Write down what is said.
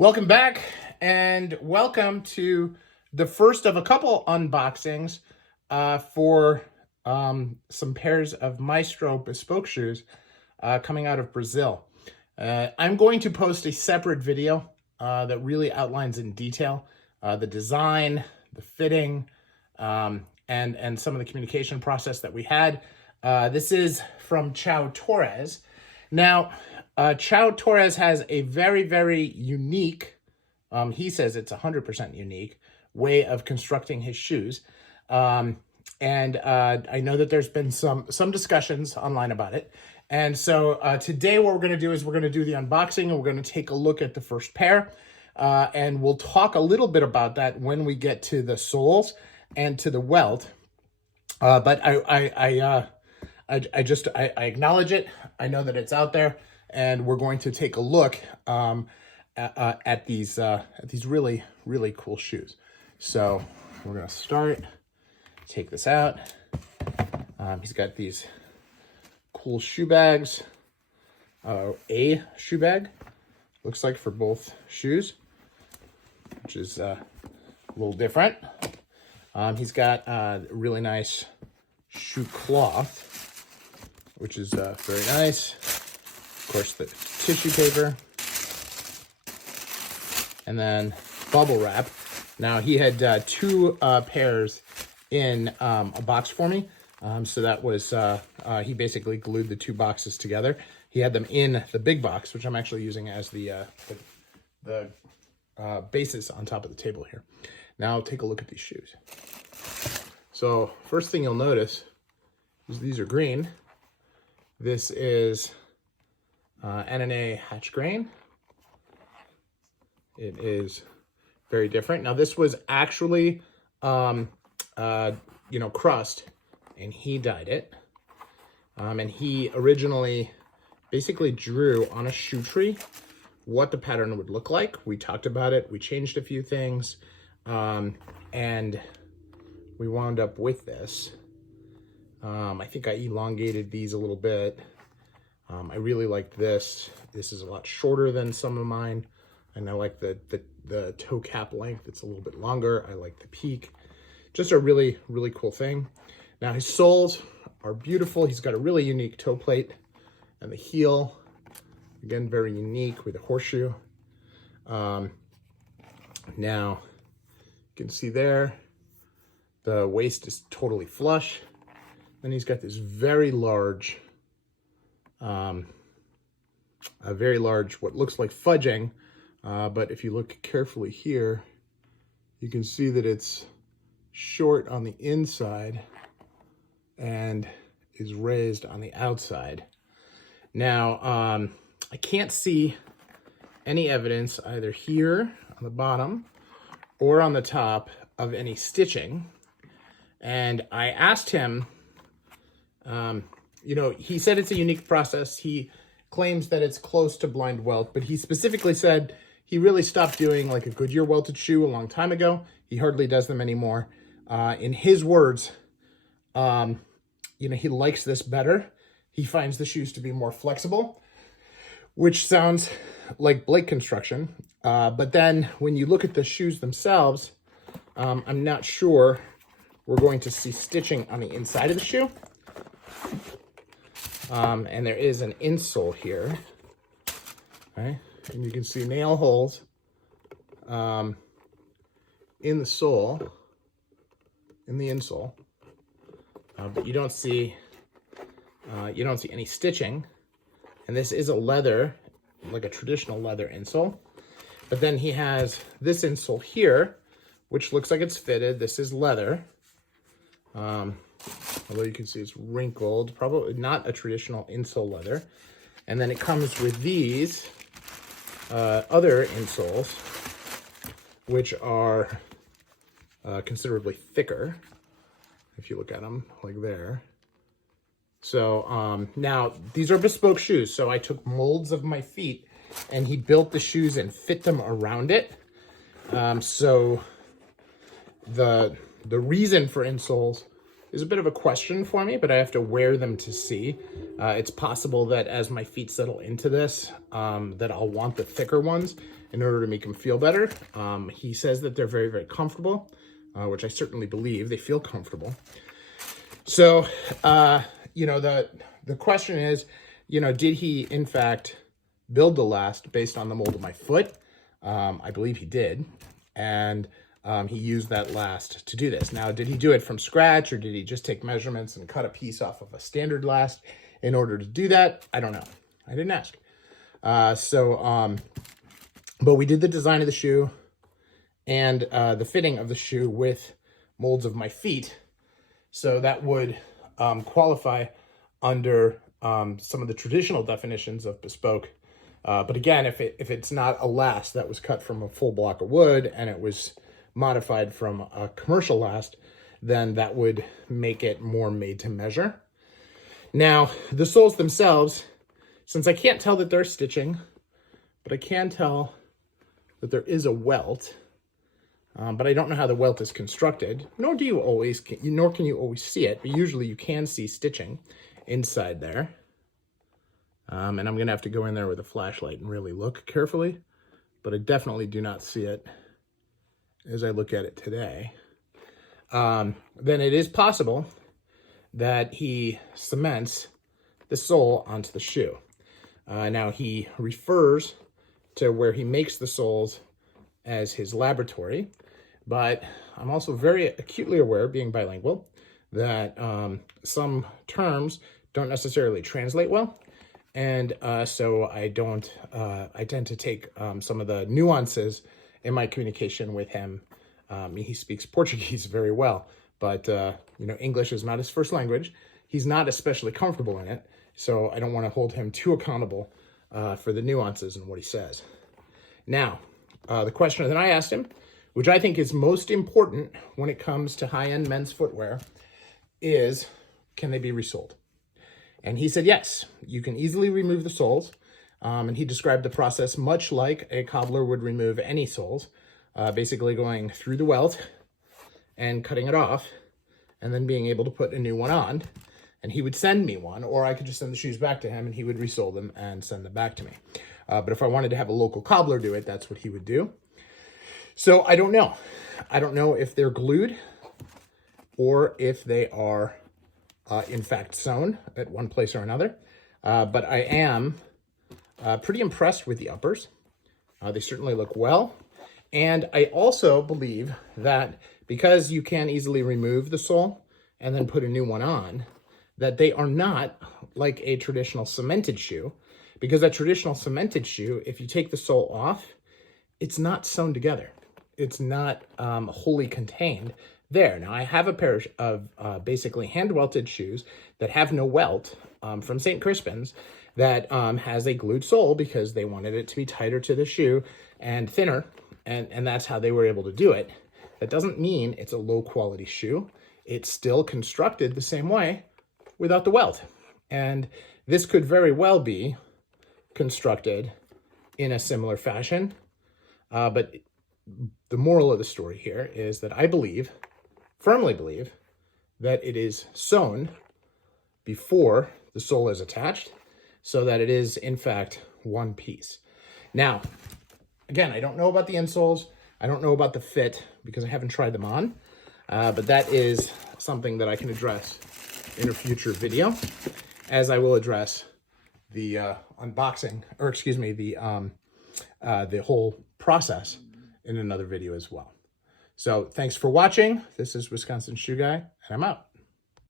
Welcome back, and welcome to the first of a couple unboxings for some pairs of Maestro Bespoke shoes coming out of Brazil. I'm going to post a separate video that really outlines in detail the design, the fitting, and some of the communication process that we had. This is from Chao Torres. Now, Chao Torres has a very, very unique, he says it's 100% unique, way of constructing his shoes. I know that there's been some discussions online about it. And so today what we're going to do is we're going to do the unboxing, and we're going to take a look at the first pair. And we'll talk a little bit about that when we get to the soles and to the welt. But I acknowledge it. I know that it's out there, and we're going to take a look at these really, really cool shoes. So we're going to start, take this out. He's got these cool shoe bags, a shoe bag, looks like, for both shoes, which is a little different. He's got a really nice shoe cloth, which is very nice. Of course, the tissue paper, and then bubble wrap. Now, he had two pairs in a box for me. So that was, he basically glued the two boxes together. He had them in the big box, which I'm actually using as the basis on top of the table here. Now, take a look at these shoes. So first thing you'll notice is these are green. This is NNA hatch grain. It is very different. Now, this was actually, crust, and he dyed it. And he originally basically drew on a shoe tree what the pattern would look like. We talked about it. We changed a few things, and we wound up with this. I think I elongated these a little bit. I really like this. This is a lot shorter than some of mine. And I like the toe cap length. It's a little bit longer. I like the peak. Just a really, really cool thing. Now, his soles are beautiful. He's got a really unique toe plate, and the heel, again, very unique with a horseshoe. Now, you can see there, the waist is totally flush. Then he's got this very large, what looks like fudging, but if you look carefully here, you can see that it's short on the inside and is raised on the outside. Now, I can't see any evidence either here on the bottom or on the top of any stitching. And I asked him, he said it's a unique process. He claims that it's close to blind welt, but he specifically said he really stopped doing like a Goodyear welted shoe a long time ago. He hardly does them anymore. In his words, he likes this better. He finds the shoes to be more flexible, which sounds like Blake construction. But then when you look at the shoes themselves, I'm not sure we're going to see stitching on the inside of the shoe. And there is an insole here, okay? And you can see nail holes in the sole, in the insole, but you don't see any stitching. And this is a leather, like a traditional leather insole. But then he has this insole here, which looks like it's fitted. This is leather. Although you can see it's wrinkled, probably not a traditional insole leather. And then it comes with these other insoles, which are considerably thicker, if you look at them like there. So now these are bespoke shoes. So I took molds of my feet, and he built the shoes and fit them around it. So the reason for insoles is a bit of a question for me, but I have to wear them to see. It's possible that as my feet settle into this, that I'll want the thicker ones in order to make them feel better. He says that they're very, very comfortable, which I certainly believe. They feel comfortable. So, you know, the question is, you know, did he in fact build the last based on the mold of my foot? I believe he did. And he used that last to do this. Now, did he do it from scratch, or did he just take measurements and cut a piece off of a standard last in order to do that? I don't know. I didn't ask. But we did the design of the shoe and the fitting of the shoe with molds of my feet. So that would qualify under some of the traditional definitions of bespoke. But again, if it's not a last that was cut from a full block of wood and it was modified from a commercial last, then that would make it more made to measure. Now, the soles themselves, since I can't tell that they're stitching, but I can tell that there is a welt, but I don't know how the welt is constructed, nor can you always see it, but usually you can see stitching inside there. And I'm going to have to go in there with a flashlight and really look carefully, but I definitely do not see it as I look at it today. Then it is possible that he cements the sole onto the shoe. Now, he refers to where he makes the soles as his laboratory, but I'm also very acutely aware, being bilingual, that some terms don't necessarily translate well. And so I tend to take some of the nuances in my communication with him. He speaks Portuguese very well, but you know, English is not his first language. He's not especially comfortable in it, so I don't want to hold him too accountable for the nuances in what he says. Now, the question that I asked him, which I think is most important when it comes to high-end men's footwear, is, can they be resoled? And he said, yes, you can easily remove the soles. And he described the process much like a cobbler would remove any soles, basically going through the welt and cutting it off, and then being able to put a new one on. And he would send me one, or I could just send the shoes back to him and he would resole them and send them back to me. But if I wanted to have a local cobbler do it, that's what he would do. So I don't know. I don't know if they're glued or if they are in fact sewn at one place or another. But I am pretty impressed with the uppers. They certainly look well. And I also believe that because you can easily remove the sole and then put a new one on, that they are not like a traditional cemented shoe. Because a traditional cemented shoe, if you take the sole off, it's not sewn together. It's not wholly contained there. Now, I have a pair of basically hand-welted shoes that have no welt from St. Crispin's that has a glued sole because they wanted it to be tighter to the shoe and thinner, and that's how they were able to do it. That doesn't mean it's a low-quality shoe. It's still constructed the same way without the welt. And this could very well be constructed in a similar fashion. But the moral of the story here is that I believe, firmly believe, that it is sewn before the sole is attached so that it is, in fact, one piece. Now, again, I don't know about the insoles. I don't know about the fit because I haven't tried them on. But that is something that I can address in a future video, as I will address the unboxing, or excuse me, the whole process in another video as well. So thanks for watching. This is Wisconsin Shoe Guy, and I'm out.